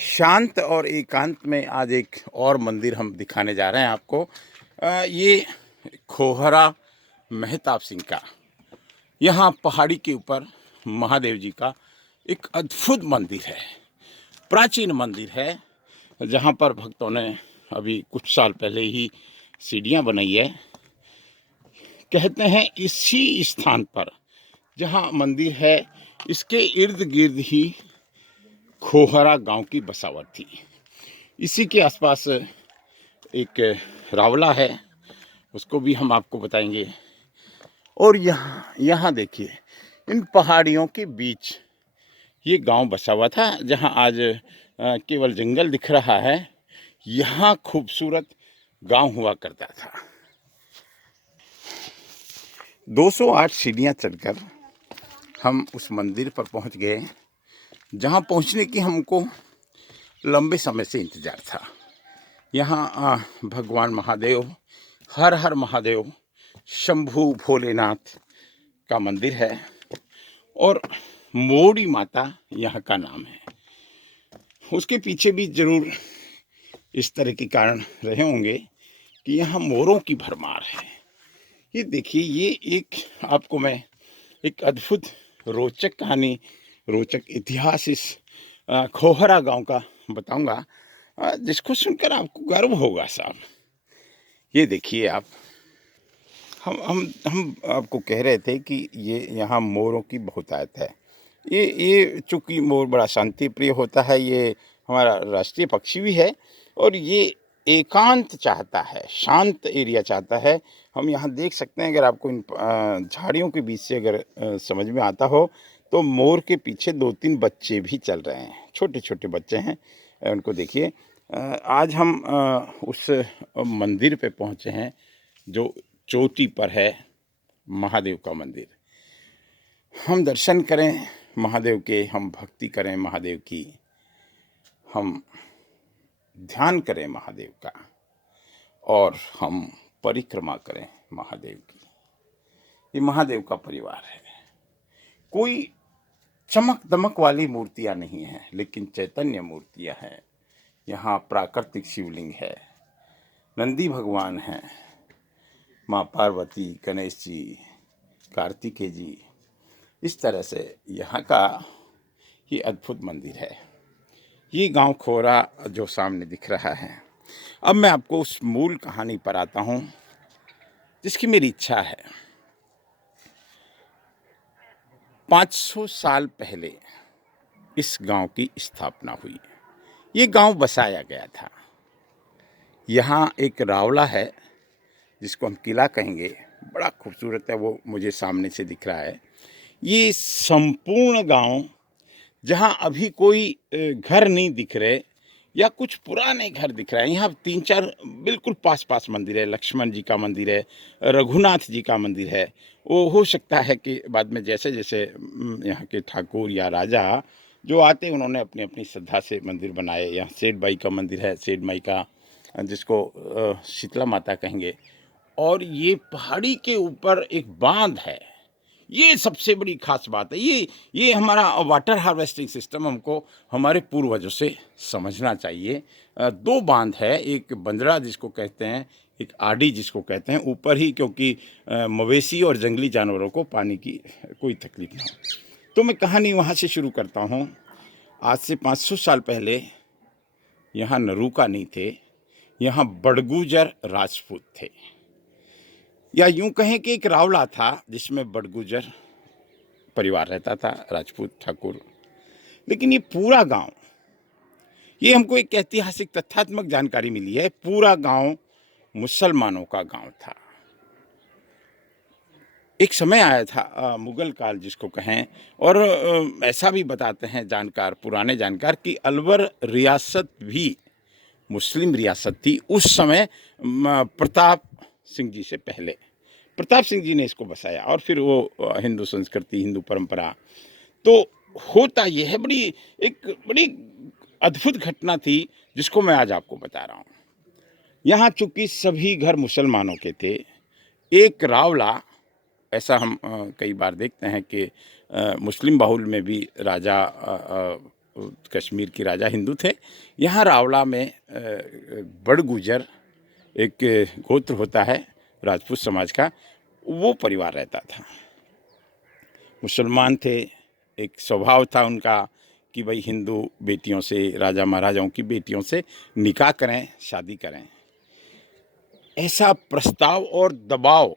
शांत और एकांत में आज एक और मंदिर हम दिखाने जा रहे हैं आपको। ये खोहरा मेहताब सिंह का, यहाँ पहाड़ी के ऊपर महादेव जी का एक अद्भुत मंदिर है, प्राचीन मंदिर है, जहाँ पर भक्तों ने अभी कुछ साल पहले ही सीढ़ियाँ बनाई है। कहते हैं इसी स्थान पर जहाँ मंदिर है, इसके इर्द गिर्द ही खोहरा गांव की बसावट थी। इसी के आसपास एक रावला है, उसको भी हम आपको बताएंगे। और यहाँ देखिए, इन पहाड़ियों के बीच ये गांव बसा हुआ था, जहां आज केवल जंगल दिख रहा है। यहाँ खूबसूरत गांव हुआ करता था। 208 सीढ़ियाँ चढ़कर हम उस मंदिर पर पहुंच गए, जहां पहुंचने की हमको लंबे समय से इंतज़ार था। यहाँ भगवान महादेव, हर हर महादेव, शंभू भोलेनाथ का मंदिर है और मोड़ी माता यहाँ का नाम है। उसके पीछे भी जरूर इस तरह के कारण रहे होंगे कि यहाँ मोरों की भरमार है। ये देखिए, ये एक आपको मैं एक अद्भुत रोचक कहानी, रोचक इतिहास इस खोहरा गांव का बताऊंगा, जिसको सुनकर आपको गर्व होगा साहब। ये देखिए आप, हम आपको कह रहे थे कि ये यहाँ मोरों की बहुतायत है। ये चूँकि मोर बड़ा शांति प्रिय होता है, ये हमारा राष्ट्रीय पक्षी भी है और ये एकांत चाहता है, शांत एरिया चाहता है। हम यहाँ देख सकते हैं, अगर आपको इन झाड़ियों के बीच से अगर समझ में आता हो, तो मोर के पीछे 2-3 बच्चे भी चल रहे हैं, छोटे छोटे बच्चे हैं, उनको देखिए। आज हम उस मंदिर पे पहुँचे हैं जो चोटी पर है, महादेव का मंदिर। हम दर्शन करें महादेव के, हम भक्ति करें महादेव की, हम ध्यान करें महादेव का और हम परिक्रमा करें महादेव की। ये महादेव का परिवार है। कोई चमक दमक वाली मूर्तियां नहीं हैं, लेकिन चैतन्य मूर्तियां हैं। यहाँ प्राकृतिक शिवलिंग है, नंदी भगवान हैं, माँ पार्वती, गणेश जी, कार्तिकेय जी। इस तरह से यहाँ का ये अद्भुत मंदिर है। ये गांव खोहरा जो सामने दिख रहा है। अब मैं आपको उस मूल कहानी पर आता हूँ, जिसकी मेरी इच्छा है। 500 साल पहले इस गांव की स्थापना हुई। ये गांव बसाया गया था। यहाँ एक रावला है, जिसको हम किला कहेंगे, बड़ा खूबसूरत है, वो मुझे सामने से दिख रहा है। ये संपूर्ण गांव, जहाँ अभी कोई घर नहीं दिख रहे या कुछ पुराने घर दिख रहे हैं, यहाँ 3-4 बिल्कुल पास पास मंदिर है। लक्ष्मण जी का मंदिर है, रघुनाथ जी का मंदिर है। वो हो सकता है कि बाद में जैसे जैसे यहाँ के ठाकुर या राजा जो आते, उन्होंने अपनी अपनी श्रद्धा से मंदिर बनाए। यहाँ सेठ बाई का मंदिर है, सेठ माई का, जिसको शीतला माता कहेंगे। और ये पहाड़ी के ऊपर एक बांध है। ये सबसे बड़ी खास बात है। ये हमारा वाटर हार्वेस्टिंग सिस्टम हमको हमारे पूर्वजों से समझना चाहिए। 2 बांध है, एक बंदरा जिसको कहते हैं, एक आड़ी जिसको कहते हैं, ऊपर ही, क्योंकि मवेशी और जंगली जानवरों को पानी की कोई तकलीफ ना हो। तो मैं कहानी वहाँ से शुरू करता हूँ। आज से 500 साल पहले यहाँ नरूका नहीं थे, यहाँ बड़गुजर राजपूत थे, या यूं कहें कि एक रावला था जिसमें बड़गुजर परिवार रहता था, राजपूत ठाकुर। लेकिन ये पूरा गांव, ये हमको एक ऐतिहासिक तथ्यात्मक जानकारी मिली है, पूरा गांव मुसलमानों का गांव था। एक समय आया था, मुगल काल जिसको कहें, और ऐसा भी बताते हैं जानकार, पुराने जानकार, कि अलवर रियासत भी मुस्लिम रियासत थी उस समय, प्रताप सिंह जी से पहले। प्रताप सिंह जी ने इसको बसाया और फिर वो हिंदू संस्कृति, हिंदू परंपरा। तो होता यह है, बड़ी अद्भुत घटना थी, जिसको मैं आज आपको बता रहा हूँ। यहाँ चूंकि सभी घर मुसलमानों के थे, एक रावला, ऐसा हम कई बार देखते हैं कि मुस्लिम बाहुल में भी राजा कश्मीर के राजा हिंदू थे। यहाँ रावला में बड़गुजर एक गोत्र होता है राजपूत समाज का, वो परिवार रहता था। मुसलमान थे, एक स्वभाव था उनका कि भाई हिंदू बेटियों से, राजा महाराजाओं की बेटियों से निकाह करें, शादी करें। ऐसा प्रस्ताव और दबाव,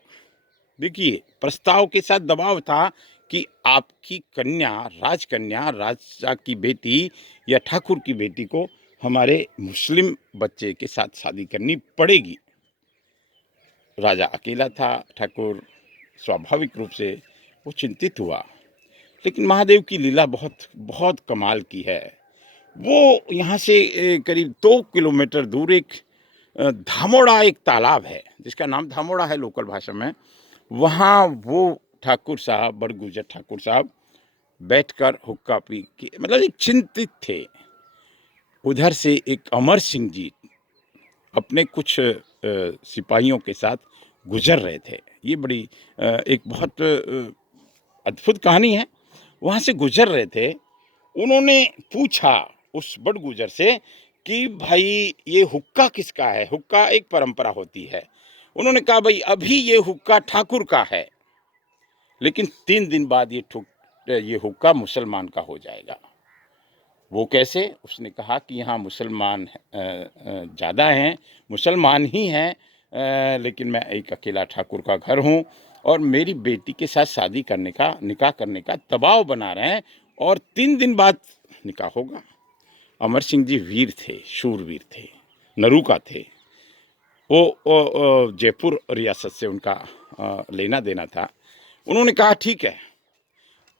देखिए प्रस्ताव के साथ दबाव था कि आपकी कन्या, राजकन्या, राजा की बेटी या ठाकुर की बेटी को हमारे मुस्लिम बच्चे के साथ शादी करनी पड़ेगी। राजा अकेला था, ठाकुर, स्वाभाविक रूप से वो चिंतित हुआ। लेकिन महादेव की लीला बहुत बहुत कमाल की है। वो यहाँ से करीब 2 किलोमीटर दूर एक धामोड़ा एक तालाब है, जिसका नाम धामोड़ा है लोकल भाषा में। वहाँ वो ठाकुर साहब, बड़गुजर ठाकुर साहब बैठकर हुक्का पी के, मतलब एक चिंतित थे। उधर से एक अमर सिंह जी अपने कुछ सिपाहियों के साथ गुजर रहे थे। ये बड़ी एक बहुत अद्भुत कहानी है। वहाँ से गुजर रहे थे, उन्होंने पूछा उस बड़गुजर से कि भाई ये हुक्का किसका है? हुक्का एक परंपरा होती है। उन्होंने कहा भाई अभी ये हुक्का ठाकुर का है, लेकिन 3 दिन बाद ये हुक्का मुसलमान का हो जाएगा। वो कैसे? उसने कहा कि यहाँ मुसलमान ज़्यादा हैं, मुसलमान ही हैं, लेकिन मैं एक अकेला ठाकुर का घर हूँ और मेरी बेटी के साथ शादी करने का, निकाह करने का दबाव बना रहे हैं और 3 दिन बाद निकाह होगा। अमर सिंह जी वीर थे, शूरवीर थे, नरूका थे। वो जयपुर रियासत से उनका लेना देना था। उन्होंने कहा ठीक है।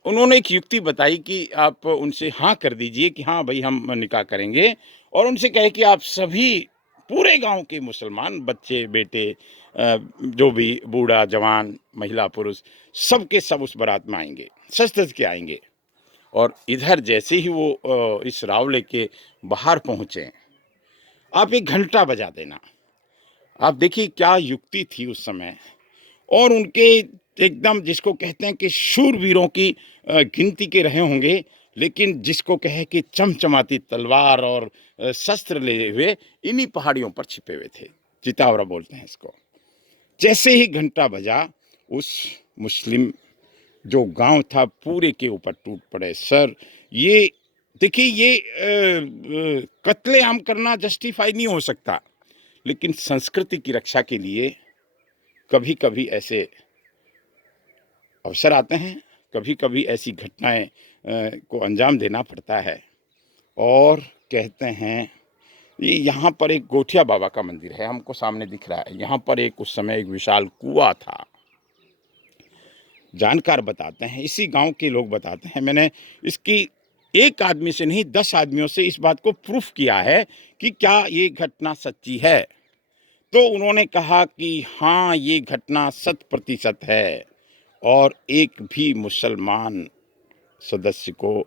उन्होंने एक युक्ति बताई कि आप उनसे हाँ कर दीजिए कि हाँ भाई हम निकाह करेंगे, और उनसे कहे कि आप सभी पूरे गांव के मुसलमान बच्चे, बेटे, जो भी बूढ़ा, जवान, महिला, पुरुष, सब के सब उस बारात में आएंगे, सज-धज के आएंगे। और इधर जैसे ही वो इस रावले के बाहर पहुँचे, आप एक घंटा बजा देना। आप देखिए क्या युक्ति थी उस समय। और उनके एकदम, जिसको कहते हैं कि शूरवीरों की गिनती के रहे होंगे, लेकिन जिसको कहे कि चमचमाती तलवार और शस्त्र लिए हुए इन्हीं पहाड़ियों पर छिपे हुए थे। चितावरा बोलते हैं इसको। जैसे ही घंटा बजा, उस मुस्लिम जो गांव था पूरे के ऊपर टूट पड़े। सर, ये देखिए, ये कत्लेआम करना जस्टिफाई नहीं हो सकता, लेकिन संस्कृति की रक्षा के लिए कभी कभी ऐसे अवसर आते हैं, कभी कभी ऐसी घटनाएं को अंजाम देना पड़ता है। और कहते हैं ये यहाँ पर एक गोठिया बाबा का मंदिर है, हमको सामने दिख रहा है। यहाँ पर एक उस समय एक विशाल कुआं था। जानकार बताते हैं, इसी गांव के लोग बताते हैं, मैंने इसकी एक आदमी से नहीं 10 आदमियों से इस बात को प्रूफ किया है कि क्या ये घटना सच्ची है। तो उन्होंने कहा कि हाँ, ये घटना 100% है और एक भी मुसलमान सदस्य को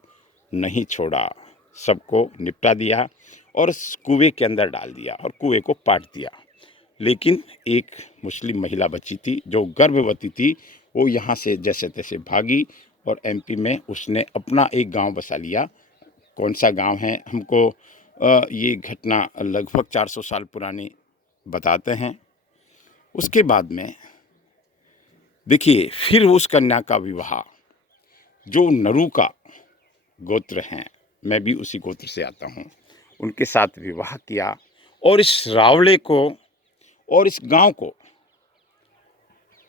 नहीं छोड़ा, सबको निपटा दिया और कुएं के अंदर डाल दिया और कुएं को पाट दिया। लेकिन एक मुस्लिम महिला बची थी जो गर्भवती थी, वो यहाँ से जैसे तैसे भागी और एमपी में उसने अपना एक गांव बसा लिया। कौन सा गांव है, हमको ये घटना लगभग 400 साल पुरानी बताते हैं। उसके बाद में देखिए, फिर उस कन्या का विवाह, जो नरूका गोत्र हैं, मैं भी उसी गोत्र से आता हूँ, उनके साथ विवाह किया और इस रावले को और इस गांव को,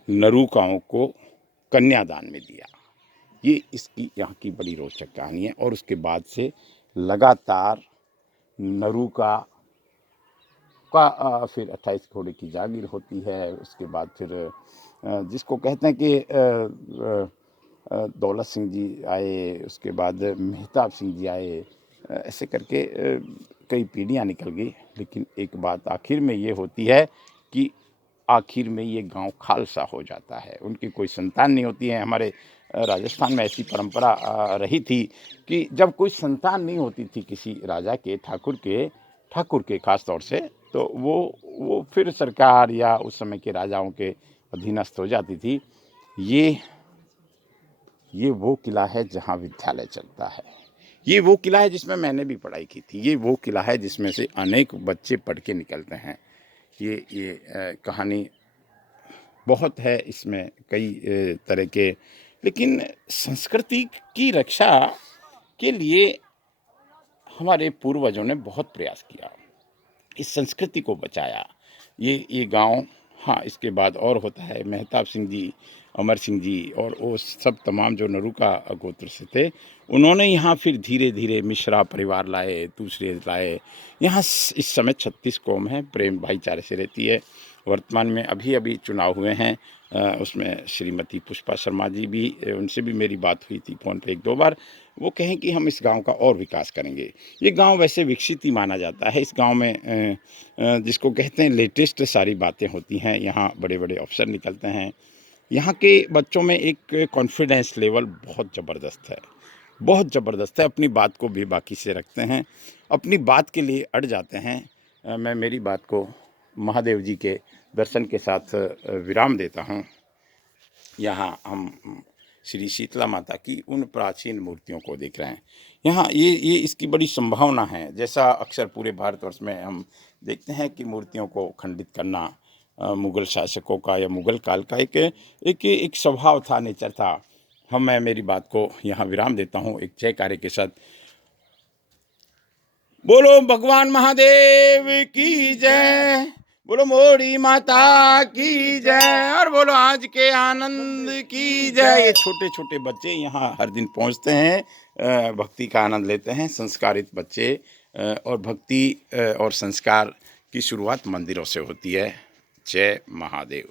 नरूकाओं को कन्यादान में दिया। ये इसकी यहाँ की बड़ी रोचक कहानी है। और उसके बाद से लगातार नरूका का फिर 28 घोड़े की जागीर होती है। उसके बाद फिर जिसको कहते हैं कि दौलत सिंह जी आए, उसके बाद मेहताब सिंह जी आए, ऐसे करके कई पीढ़ियाँ निकल गई। लेकिन एक बात आखिर में ये होती है कि आखिर में ये गांव खालसा हो जाता है, उनकी कोई संतान नहीं होती है। हमारे राजस्थान में ऐसी परंपरा रही थी कि जब कोई संतान नहीं होती थी किसी राजा के, ठाकुर के खास तौर से, तो वो फिर सरकार या उस समय के राजाओं के अधीनस्थ हो जाती थी। ये वो किला है जहाँ विद्यालय चलता है। ये वो किला है जिसमें मैंने भी पढ़ाई की थी। ये वो किला है जिसमें से अनेक बच्चे पढ़ के निकलते हैं। ये कहानी बहुत है, इसमें कई तरह के, लेकिन संस्कृति की रक्षा के लिए हमारे पूर्वजों ने बहुत प्रयास किया, इस संस्कृति को बचाया। ये गांव, हाँ, इसके बाद और होता है मेहताब सिंह जी, अमर सिंह जी और वो सब तमाम जो नरूका गोत्र से थे, उन्होंने यहाँ फिर धीरे धीरे मिश्रा परिवार लाए, दूसरे लाए। यहाँ इस समय 36 कौम है, प्रेम भाईचारे से रहती है। वर्तमान में अभी अभी चुनाव हुए हैं, उसमें श्रीमती पुष्पा शर्मा जी भी, उनसे भी मेरी बात हुई थी फ़ोन पे 1-2 बार। वो कहें कि हम इस गांव का और विकास करेंगे। ये गांव वैसे विकसित ही माना जाता है। इस गांव में जिसको कहते हैं लेटेस्ट सारी बातें होती हैं। यहाँ बड़े बड़े अफसर निकलते हैं। यहाँ के बच्चों में एक कॉन्फिडेंस लेवल बहुत ज़बरदस्त है, बहुत ज़बरदस्त है। अपनी बात को भी बाकी से रखते हैं, अपनी बात के लिए अड़ जाते हैं। मैं मेरी बात को महादेव जी के दर्शन के साथ विराम देता हूँ। यहाँ हम श्री शीतला माता की उन प्राचीन मूर्तियों को देख रहे हैं। यहाँ ये इसकी बड़ी संभावना है। जैसा अक्सर पूरे भारतवर्ष में हम देखते हैं कि मूर्तियों को खंडित करना मुग़ल शासकों का या मुग़ल काल का एक स्वभाव था, नेचर था। मैं मेरी बात को यहाँ विराम देता हूँ एक जयकारे के साथ। बोलो भगवान महादेव की जय, बोलो मोरी माता की जय, और बोलो आज के आनंद की जय। ये छोटे छोटे बच्चे यहाँ हर दिन पहुँचते हैं, भक्ति का आनंद लेते हैं। संस्कारित बच्चे, और भक्ति और संस्कार की शुरुआत मंदिरों से होती है। जय महादेव।